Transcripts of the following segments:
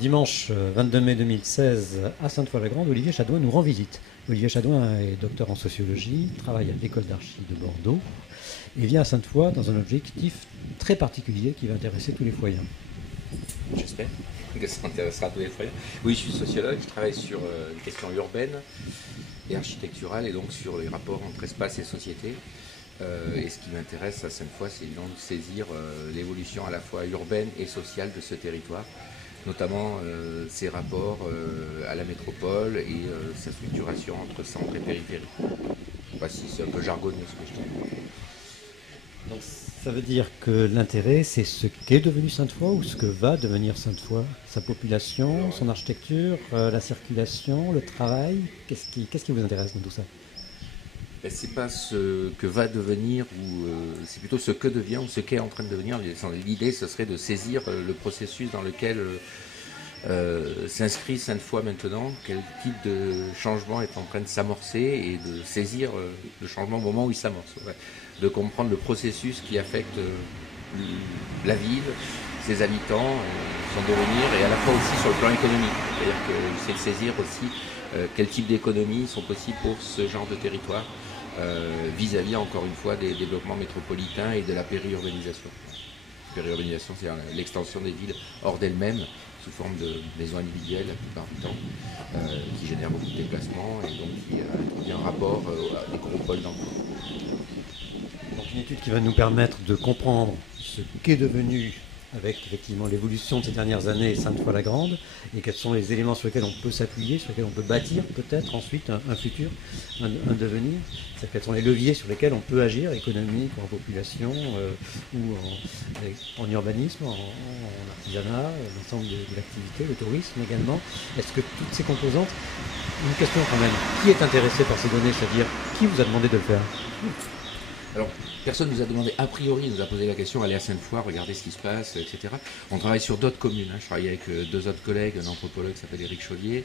Dimanche 22 mai 2016, à Sainte-Foy-la-Grande, Olivier Chadouin nous rend visite. Olivier Chadouin est docteur en sociologie, travaille à l'école d'archi de Bordeaux et vient à Sainte-Foy dans un objectif très particulier qui va intéresser tous les foyers. J'espère que ça intéressera tous les foyers. Oui, je suis sociologue, je travaille sur les questions urbaines et architecturales et donc sur les rapports entre espace et société. Et ce qui m'intéresse à Sainte-Foy, c'est évidemment de saisir l'évolution à la fois urbaine et sociale de ce territoire, notamment ses rapports à la métropole et sa structuration entre centre et périphérie. Voici, c'est un peu jargonneux ce que je dis. Donc, ça veut dire que l'intérêt, c'est ce qu'est devenu Sainte-Foy ou ce que va devenir Sainte-Foy. Sa population, son architecture, la circulation, le travail. Qu'est-ce qui vous intéresse dans tout ça? C'est pas ce que va devenir, ou c'est plutôt ce que devient ou ce qu'est en train de devenir. L'idée, ce serait de saisir le processus dans lequel s'inscrit Sainte-Foy maintenant, quel type de changement est en train de s'amorcer et de saisir le changement au moment où il s'amorce. Ouais. De comprendre le processus qui affecte la ville, ses habitants, son devenir, et à la fois aussi sur le plan économique. C'est-à-dire que c'est de saisir aussi quel type d'économies sont possibles pour ce genre de territoire vis-à-vis, encore une fois, des développements métropolitains et de la périurbanisation. La périurbanisation, c'est l'extension des villes hors d'elles-mêmes, sous forme de maisons individuelles la plupart du temps, qui génèrent beaucoup de déplacements et donc qui introduit un rapport à des gros pôles d'emploi. Donc une étude qui va nous permettre de comprendre ce qu'est devenu, avec effectivement l'évolution de ces dernières années, Sainte-Foy-la-Grande, et quels sont les éléments sur lesquels on peut s'appuyer, sur lesquels on peut bâtir peut-être ensuite un futur, un devenir. C'est quels sont les leviers sur lesquels on peut agir, économique, en population, ou en urbanisme, en artisanat, l'ensemble de l'activité, le tourisme également. Est-ce que toutes ces composantes, une question quand même, qui est intéressé par ces données, c'est-à-dire qui vous a demandé de le faire? Alors, personne ne nous a demandé, a priori, nous a posé la question, allez à Sainte-Foy, regardez ce qui se passe, etc. On travaille sur d'autres communes. Je travaille avec deux autres collègues, un anthropologue qui s'appelle Éric Chaulier,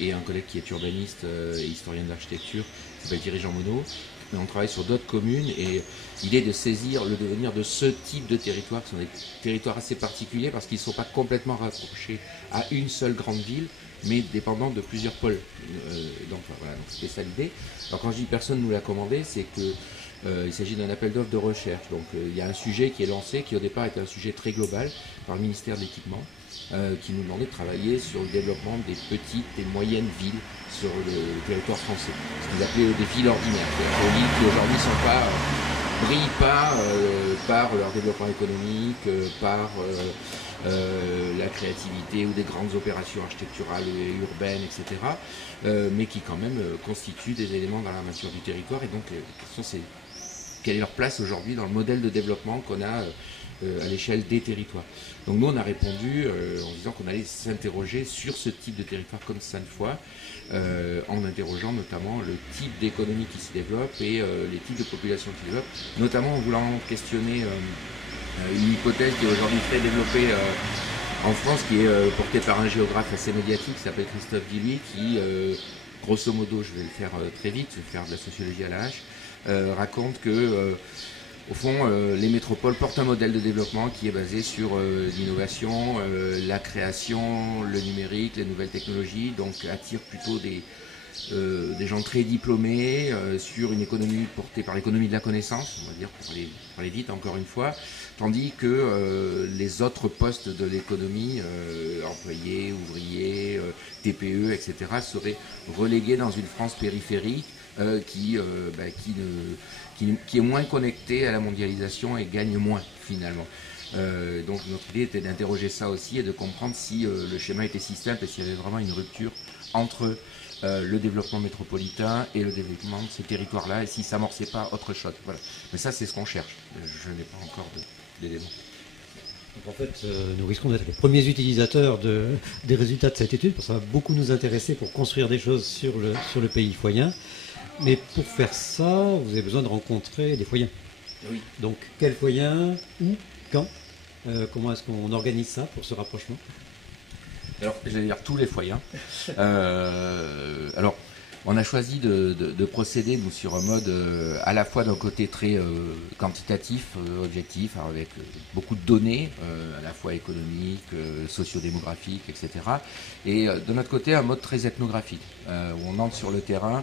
et un collègue qui est urbaniste et historien de l'architecture, qui s'appelle Thierry Jean Monod. Mais on travaille sur d'autres communes et l'idée de saisir le devenir de ce type de territoire, qui sont des territoires assez particuliers parce qu'ils ne sont pas complètement raccrochés à une seule grande ville, mais dépendant de plusieurs pôles. Donc voilà, donc c'était ça l'idée. Alors quand je dis personne nous l'a commandé, c'est que il s'agit d'un appel d'offres de recherche. Donc il y a un sujet qui est lancé, qui au départ était un sujet très global par le ministère de l'Équipement, qui nous demandait de travailler sur le développement des petites et moyennes villes sur le territoire français. Ce qu'ils appelaient des villes ordinaires, des villes qui aujourd'hui brillent pas par leur développement économique, par la créativité ou des grandes opérations architecturales et urbaines, etc. Mais qui quand même constituent des éléments dans l'armature du territoire. Et donc la question c'est quelle est leur place aujourd'hui dans le modèle de développement qu'on a à l'échelle des territoires. Donc nous on a répondu en disant qu'on allait s'interroger sur ce type de territoire comme Sainte-Foy, en interrogeant notamment le type d'économie qui se développe et les types de population qui se développent, notamment en voulant questionner une hypothèse qui est aujourd'hui très développée en France, qui est portée par un géographe assez médiatique qui s'appelle Christophe Guilluy, qui, grosso modo, je vais le faire très vite, je vais faire de la sociologie à la hache, raconte que, au fond, les métropoles portent un modèle de développement qui est basé sur l'innovation, la création, le numérique, les nouvelles technologies, donc attire plutôt des gens très diplômés sur une économie portée par l'économie de la connaissance, on va dire, pour aller vite encore une fois, tandis que les autres postes de l'économie, employés, ouvriers, TPE, etc., seraient relégués dans une France périphérique qui est moins connectée à la mondialisation et gagne moins finalement. Donc notre idée était d'interroger ça aussi et de comprendre si le schéma était si simple et s'il y avait vraiment une rupture entre le développement métropolitain et le développement de ces territoires-là, et s'il ne s'amorçait pas autre chose. Voilà. Mais ça, c'est ce qu'on cherche. Je n'ai pas encore d'éléments. Donc en fait, nous risquons d'être les premiers utilisateurs des résultats de cette étude, parce que ça va beaucoup nous intéresser pour construire des choses sur le pays foyen. Mais pour faire ça, vous avez besoin de rencontrer des foyens. Oui. Donc quels foyens, où, quand, comment est-ce qu'on organise ça pour ce rapprochement? Alors, j'allais dire tous les foyens. Alors, On a choisi de procéder nous, sur un mode à la fois d'un côté très quantitatif, objectif, avec beaucoup de données, à la fois économiques, sociodémographiques, etc. Et de notre côté, un mode très ethnographique, où on entre sur le terrain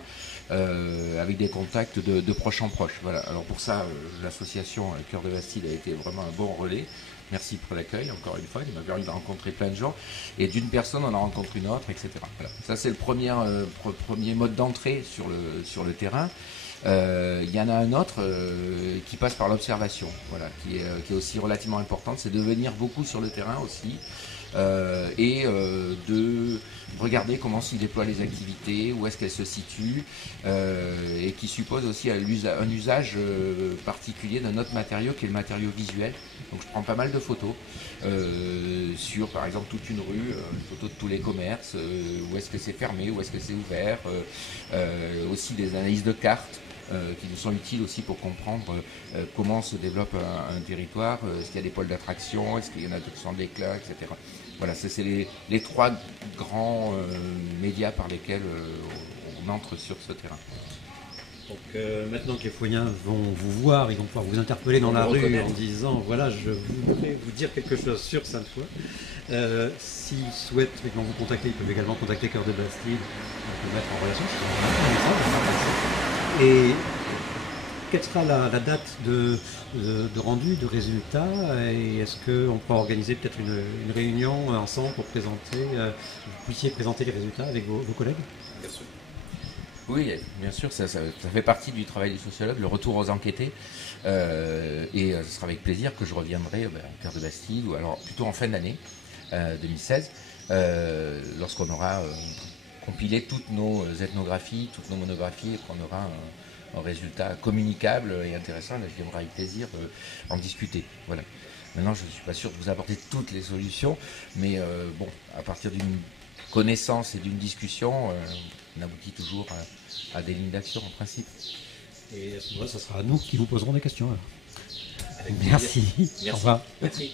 avec des contacts de proche en proche. Voilà. Alors pour ça, l'association Cœur de Bastide a été vraiment un bon relais. Merci pour l'accueil, encore une fois, il m'a permis de rencontrer plein de gens. Et d'une personne, on en rencontre une autre, etc. Voilà. Ça, c'est le premier mode d'entrée sur le terrain. Il y en a un autre qui passe par l'observation, voilà, qui est aussi relativement importante. C'est de venir beaucoup sur le terrain aussi. De regarder comment s'y déploient les activités, où est-ce qu'elles se situent, et qui suppose aussi un usage particulier d'un autre matériau qui est le matériau visuel. Donc je prends pas mal de photos sur par exemple toute une rue, photos de tous les commerces, où est-ce que c'est fermé, où est-ce que c'est ouvert, aussi des analyses de cartes qui nous sont utiles aussi pour comprendre comment se développe un territoire, est-ce qu'il y a des pôles d'attraction, est-ce qu'il y en a d'autres qui sont de l'éclat, etc. Voilà, c'est les trois grands médias par lesquels on entre sur ce terrain. Donc maintenant que les Fouilliens vont vous voir, ils vont pouvoir vous interpeller dans la rue en disant voilà, je voudrais vous dire quelque chose sur Sainte-Foy. S'ils souhaitent évidemment vous contacter, ils peuvent également contacter Cœur de Bastide, on peut mettre en relation. Et quelle sera la date de rendu, de résultat, et est-ce qu'on pourra organiser peut-être une réunion ensemble pour présenter, vous puissiez présenter les résultats avec vos collègues? Bien sûr. Oui, bien sûr, ça fait partie du travail du sociologue, le retour aux enquêtés, et ce sera avec plaisir que je reviendrai à Cœur de Bastide, ou alors plutôt en fin d'année 2016, lorsqu'on aura compilé toutes nos ethnographies, toutes nos monographies, et qu'on aura un résultat communicable et intéressant, et je viendrai avec plaisir en discuter. Voilà. Maintenant, je ne suis pas sûr de vous apporter toutes les solutions, mais bon, à partir d'une connaissance et d'une discussion, on aboutit toujours à des lignes d'action en principe. Et à ce moment-là, ce sera à nous qui vous poserons des questions. Alors. Merci. Au revoir. Merci.